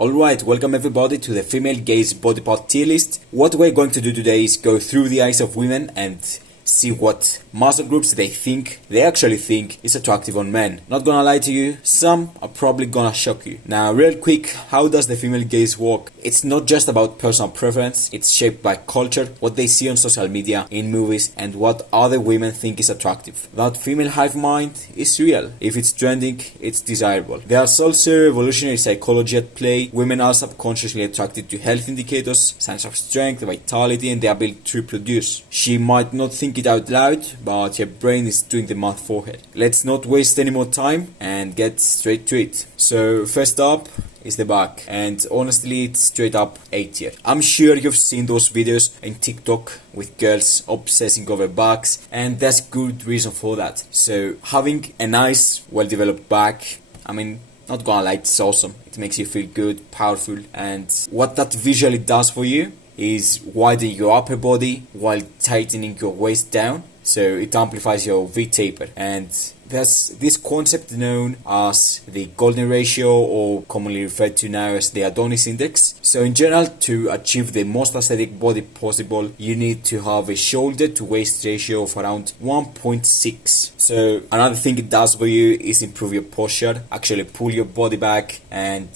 Alright, welcome everybody to the female gaze body part tier list. What we're going to do today is go through the eyes of women and see what muscle groups they actually think is attractive on men. Not gonna lie to you, some are probably gonna shock you. Now real quick, how does the female gaze work? It's not just about personal preference, it's shaped by culture, what they see on social media, in movies, and what other women think is attractive. That female hive mind is real. If it's trending, it's desirable. There's also evolutionary psychology at play. Women are subconsciously attracted to health indicators, signs of strength, vitality, and the ability to reproduce. She might not think it out loud, but your brain is doing the math for her. Let's not waste any more time and get straight to it. So first up is the back, and honestly it's straight up A tier. I'm sure you've seen those videos in TikTok with girls obsessing over backs, and there's good reason for that. So having a nice well-developed back, not gonna lie, it's awesome. It makes you feel good, powerful, and what that visually does for you is widen your upper body while tightening your waist down, so it amplifies your V-taper. And there's this concept known as the golden ratio, or commonly referred to now as the Adonis index. So in general, to achieve the most aesthetic body possible, you need to have a shoulder to waist ratio of around 1.6. So another thing it does for you is improve your posture, actually pull your body back and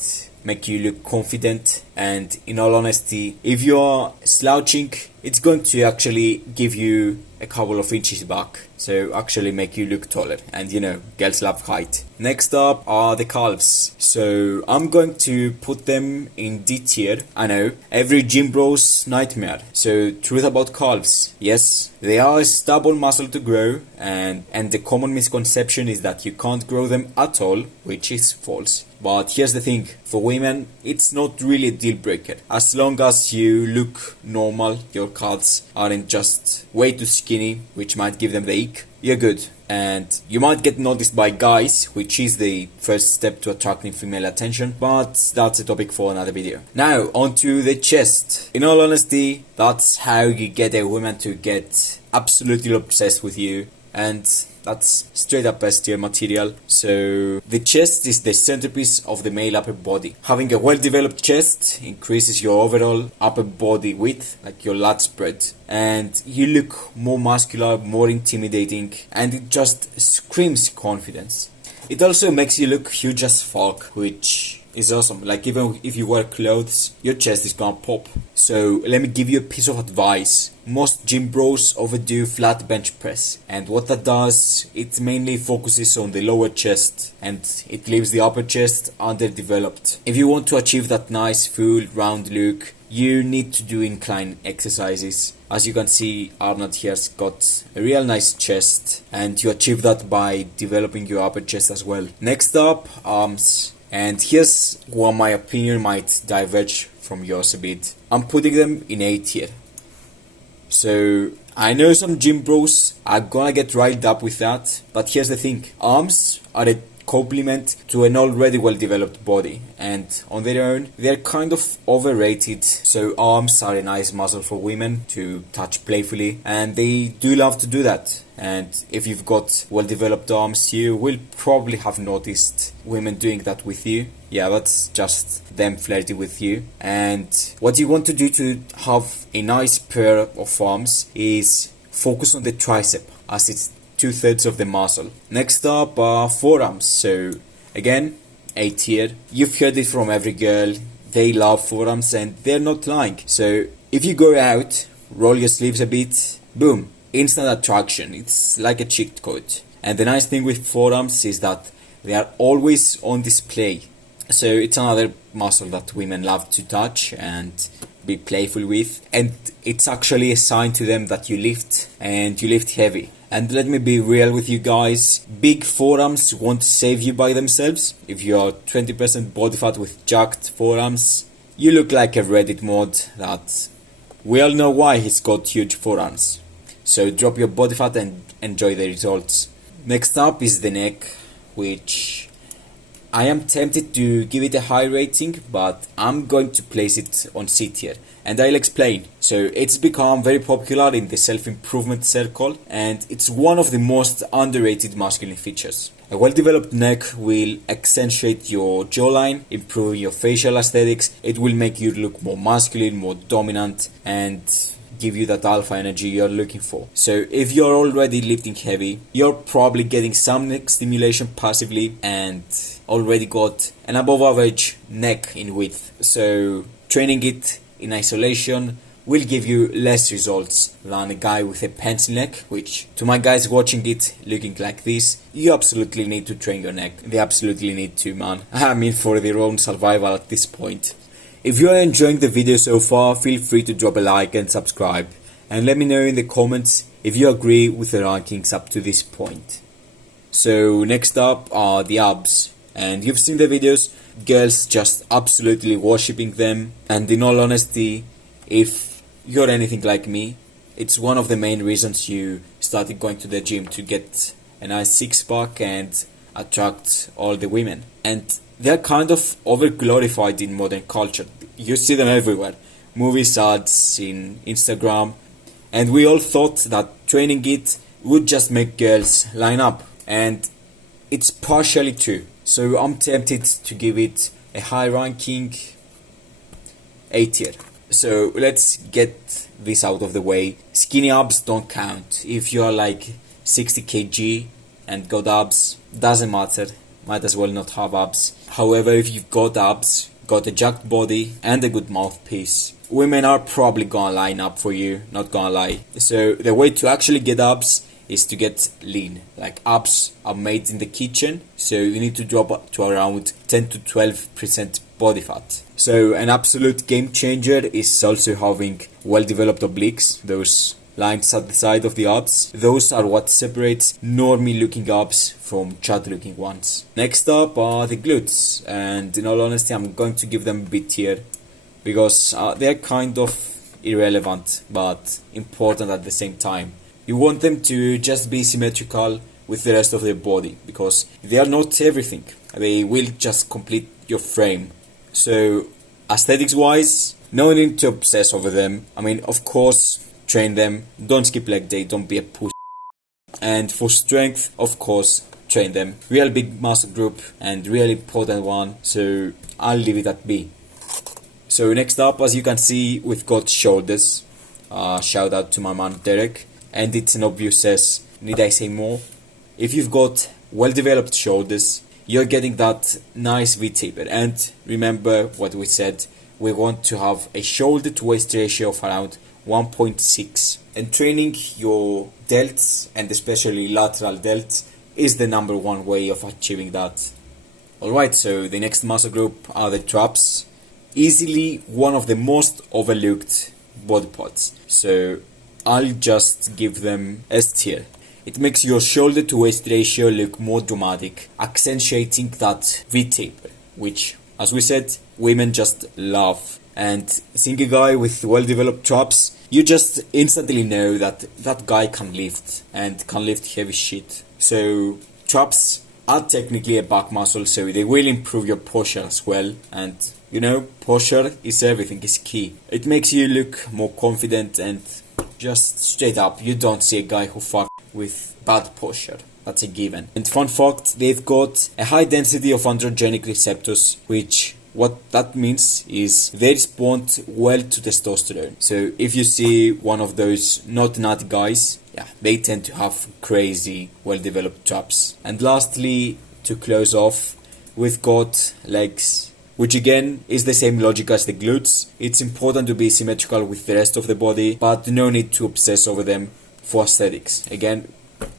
make you look confident. And in all honesty, if you're slouching, it's going to actually give you a couple of inches back, so actually make you look taller. And you know, girls love height. Next up are the calves. So I'm going to put them in D tier. I know, every gym bro's nightmare. So truth about calves, yes, they are a stubborn muscle to grow, and the common misconception is that you can't grow them at all, which is false. But here's the thing, for women it's not really a deal breaker. As long as you look normal, your calves aren't just way too skinny, which might give them the ick, you're good. And you might get noticed by guys, which is the first step to attracting female attention, but that's a topic for another video. Now onto the chest. In all honesty, that's how you get a woman to get absolutely obsessed with you, and that's straight up S tier material. So the chest is the centerpiece of the male upper body. Having a well-developed chest increases your overall upper body width, like your lat spread, and you look more muscular, more intimidating, and it just screams confidence. It also makes you look huge as fuck, which is awesome. Like, even if you wear clothes, your chest is gonna pop. So let me give you a piece of advice. Most gym bros overdo flat bench press, and what that does, it mainly focuses on the lower chest and it leaves the upper chest underdeveloped. If you want to achieve that nice full round look, you need to do incline exercises. As you can see, Arnold here's got a real nice chest, and you achieve that by developing your upper chest as well. Next up, arms. And here's where my opinion might diverge from yours a bit. I'm putting them in A tier. So I know some gym bros are gonna get riled up with that, but here's the thing. Arms are a complement to an already well-developed body, and on their own they're kind of overrated. So arms are a nice muscle for women to touch playfully, and they do love to do that. And if you've got well-developed arms, you will probably have noticed women doing that with you. Yeah, that's just them flirting with you. And what you want to do to have a nice pair of arms is focus on the tricep, as it's 2/3 of the muscle. Next up are forearms. So again, A tier. You've heard it from every girl. They love forearms and they're not lying. So if you go out, roll your sleeves a bit, boom, instant attraction. It's like a cheat code. And the nice thing with forearms is that they are always on display. So it's another muscle that women love to touch and be playful with, and it's actually a sign to them that you lift, and you lift heavy. And let me be real with you guys, big forearms won't save you by themselves. If you're 20% body fat with jacked forearms, you look like a Reddit mod that we all know why he's got huge forearms. So drop your body fat and enjoy the results. Next up is the neck, which I am tempted to give it a high rating, but I'm going to place it on C tier, and I'll explain. So it's become very popular in the self-improvement circle, and it's one of the most underrated masculine features. A well-developed neck will accentuate your jawline, improve your facial aesthetics. It will make you look more masculine, more dominant, and give you that alpha energy you're looking for. So if you're already lifting heavy, you're probably getting some neck stimulation passively and already got an above average neck in width. So training it in isolation will give you less results than a guy with a pencil neck, which to my guys watching it looking like this, you absolutely need to train your neck. They absolutely need to, man. I mean, for their own survival at this point. If you are enjoying the video so far, feel free to drop a like and subscribe, and let me know in the comments if you agree with the rankings up to this point. So next up are the abs, and you've seen the videos, girls just absolutely worshipping them, and in all honesty, if you're anything like me, it's one of the main reasons you started going to the gym, to get a nice six-pack and attract all the women. And they're kind of over-glorified in modern culture. You see them everywhere. Movies, ads, in Instagram. And we all thought that training it would just make girls line up. And it's partially true. So I'm tempted to give it a high ranking, A tier. So let's get this out of the way. Skinny abs don't count. If you are like 60 kg and got abs, doesn't matter. Might as well not have abs. However, if you've got abs, got a jacked body and a good mouthpiece, women are probably gonna line up for you, not gonna lie. So the way to actually get abs is to get lean. Like, abs are made in the kitchen, so you need to drop to around 10 to 12% body fat. So an absolute game changer is also having well-developed obliques, those lines at the side of the abs. Those are what separates normie looking abs from chad looking ones. Next up are the glutes, and in all honesty I'm going to give them a B tier because they're kind of irrelevant but important at the same time. You want them to just be symmetrical with the rest of their body because they are not everything. They will just complete your frame. So aesthetics wise, no need to obsess over them. I mean, of course, train them, don't skip leg day, don't be a pussy. And for strength, of course, train them. Real big muscle group and really important one, so I'll leave it at B. So next up, as you can see, we've got shoulders. Shout out to my man Derek. And it's an obvious S, need I say more? If you've got well developed shoulders, you're getting that nice V-taper. And remember what we said, we want to have a shoulder to waist ratio of around 1.6. And training your delts, and especially lateral delts, is the number one way of achieving that. Alright, so the next muscle group are the traps. Easily one of the most overlooked body parts. So I'll just give them S tier. It makes your shoulder to waist ratio look more dramatic, accentuating that V-taper, which, as we said, women just love. And seeing a guy with well-developed traps, you just instantly know that that guy can lift, and can lift heavy shit. So traps are technically a back muscle, so they will improve your posture as well. And you know, posture is everything, is key. It makes you look more confident, and just straight up, you don't see a guy who fuck with bad posture. That's a given. And fun fact, they've got a high density of androgenic receptors, which what that means is they respond well to testosterone. So if you see one of those not nut guys, yeah, they tend to have crazy well-developed traps. And lastly, to close off, we've got legs, which again is the same logic as the glutes. It's important to be symmetrical with the rest of the body, but no need to obsess over them for aesthetics. Again,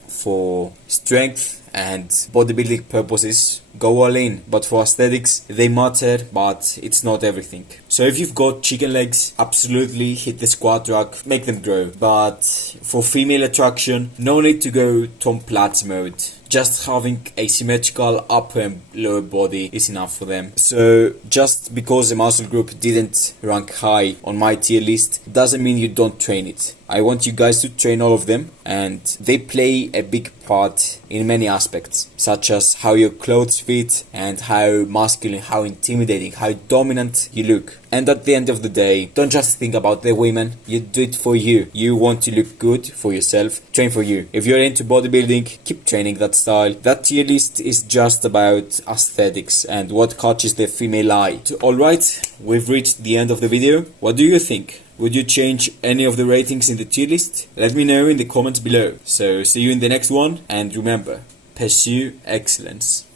for strength and bodybuilding purposes, go all in, but for aesthetics they matter, but it's not everything. So if you've got chicken legs, absolutely hit the squat rack, make them grow. But for female attraction, no need to go Tom Platz mode. Just having a symmetrical upper and lower body is enough for them. So just because a muscle group didn't rank high on my tier list doesn't mean you don't train it. I want you guys to train all of them, and they play a big part in many aspects, such as how your clothes fit and how masculine, how intimidating, how dominant you look. And at the end of the day, don't just think about the women, you do it for you. You want to look good for yourself, train for you. If you're into bodybuilding, keep training that style. That tier list is just about aesthetics and what catches the female eye. Alright, we've reached the end of the video. What do you think? Would you change any of the ratings in the tier list? Let me know in the comments below. So see you in the next one, and remember, pursue excellence.